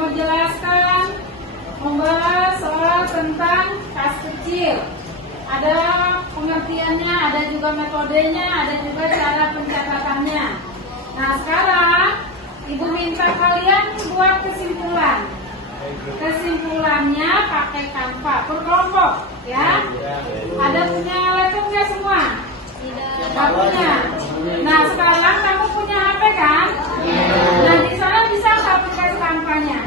menjelaskan, membahas soal tentang kas kecil. Ada pengertiannya, ada juga metodenya, ada juga cara pencatatannya. Nah sekarang Ibu minta kalian buat kesimpulan. Kesimpulannya pakai Canva per kelompok, ya. Ada punya laptop nggak semua? Tidak punya. Nah sekarang kamu punya HP kan? Nah di sana bisa nggak pakai Canva-nya?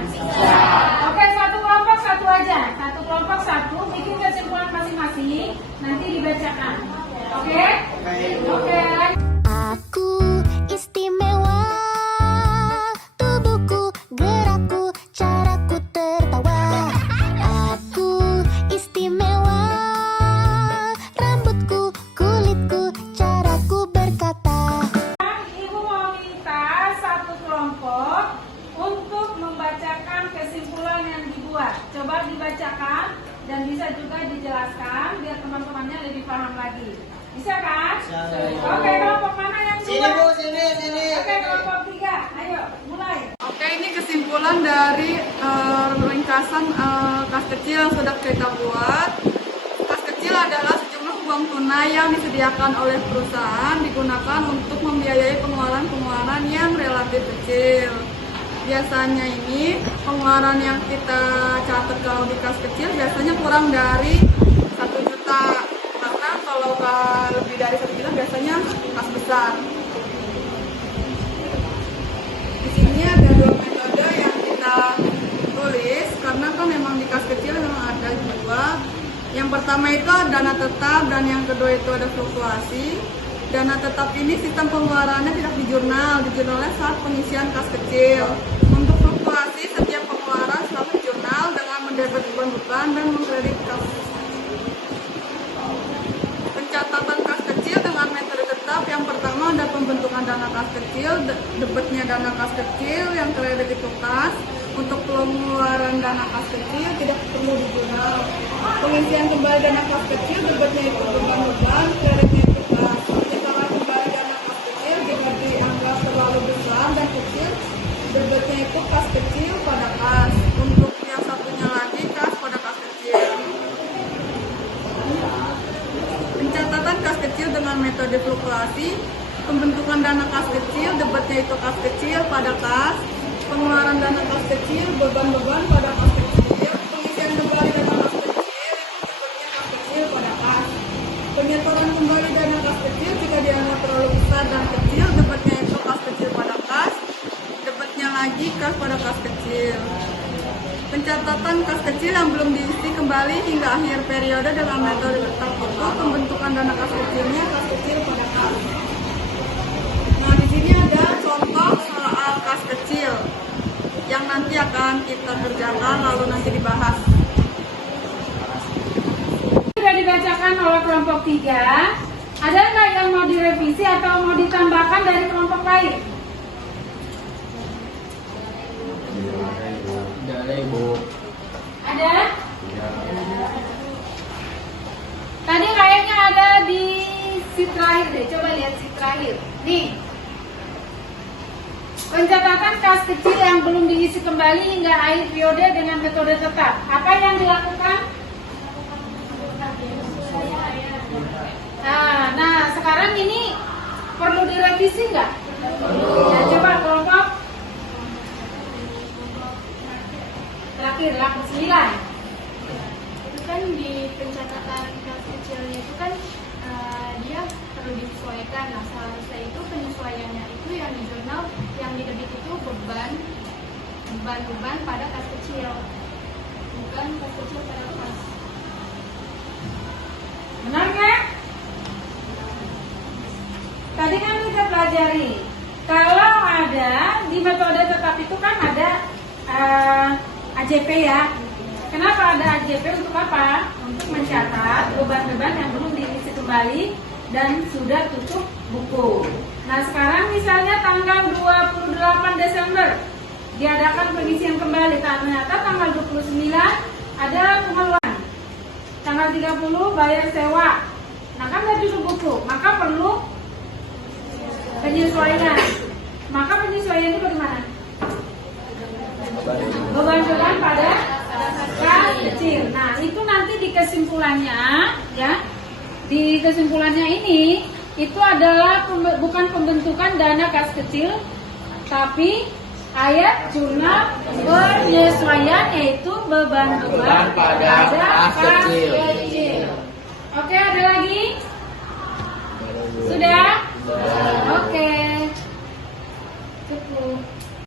Oke, satu kelompok satu aja. Satu kelompok satu, bikin kesimpulan masing-masing. Nanti dibacakan. Oke? Oke. Aku istimewa, tubuhku, gerakku, caraku tertawa. Aku istimewa, rambutku, kulitku, caraku berkata. Ibu mau minta satu kelompok untuk membacakan kesimpulan yang dibuat. Coba dibacakan dan bisa juga dijelaskan biar teman-temannya lebih paham lagi. Bisa kan? Oke, kelompok mana yang dua? Sini. Oke, kelompok 3. Ayo, mulai. Oke, ini kesimpulan dari ringkasan kas kecil yang sudah kita buat. Kas kecil adalah sejumlah uang tunai yang disediakan oleh perusahaan digunakan untuk membiayai pengeluaran yang relatif kecil. Biasanya ini pengeluaran yang kita catat kalau di kas kecil biasanya kurang dari 1 juta. Karena kalau lebih dari 1 juta biasanya kas besar. Di sini ada 2 metode yang kita tulis karena kan memang di kas kecil memang ada 2. Yang pertama itu dana tetap dan yang kedua itu ada fluktuasi. Dana tetap ini sistem pengeluarannya tidak dijurnalnya saat pengisian kas kecil. Untuk fluktuasi setiap pengeluaran selalu dijurnal dengan mendebet beban dan mengkredit kas. Pencatatan kas kecil dengan metode tetap, yang pertama ada pembentukan dana kas kecil, debetnya dana kas kecil, yang kredit itu kas. Untuk pengeluaran dana kas kecil tidak perlu dijurnal. Pengisian kembali dana kas kecil, debetnya itu beban, kreditnya itu kas. Penyetoraan kembali dana kas kecil jika dianggap terlalu besar dan kecil, debetnya itu kas kecil pada kas. Untuk yang satunya lagi kas pada kas kecil. Pencatatan kas kecil dengan metode fluktuasi, pembentukan dana kas kecil, debetnya itu kas kecil pada kas, pengeluaran dana kas kecil, beban-beban pada kas kecil, pengisian kembali dana kas kecil, debetnya kas kecil pada kas, penyetoran kembali dana kas kecil jika dianggap terlalu besar dan kecil, debetnya itu kas kecil pada kas, debetnya lagi kas pada kas kecil. Pencatatan kas kecil yang belum diisi kembali hingga akhir periode dengan metode tetap itu pembentukan dana kas kecilnya kas kecil pada kas. Nah di sini ada contoh soal kas kecil yang nanti akan kita kerjakan lalu nanti dibahas. Sudah dibacakan oleh kelompok 3. Ada nggak yang mau direvisi atau mau ditambahkan dari kelompok lain? Ada? Tadi kayaknya ada di sheet terakhir deh. Coba lihat sheet terakhir. Nih. Pencatatan kas kecil yang belum diisi kembali hingga akhir periode dengan metode tetap. Apa yang dilakukan? Nah sekarang ini perlu direvisi nggak? Ya, coba kelompok terakhir, kelompok 9. Itu kan di pencatatan kas kecilnya itu kan dia perlu disesuaikan. Nah seharusnya itu penyesuaiannya itu yang di jurnal, yang di debit itu beban pada kas kecil, bukan kas kecil pada kas. Benar nggak? Tadi kan kita pelajari kalau ada di metode tetap itu kan ada AJP ya. Kenapa ada AJP? Untuk apa? Untuk mencatat beban-beban yang belum diisi kembali dan sudah tutup buku. Nah sekarang misalnya tanggal 28 Desember diadakan pengisian kembali, ternyata tanggal 29 ada pengeluaran, tanggal 30 bayar sewa. Nah kan nggak tutup buku, maka perlu penyesuaian. Maka penyesuaian itu bagaimana? beban-beban pada kas kecil. Nah, itu nanti di kesimpulannya ya. Di kesimpulannya ini itu adalah bukan pembentukan dana kas kecil, tapi ayat jurnal penyesuaian yaitu beban-beban pada kas kecil. Oke, ada lagi? Sudah? Oke. Cukup.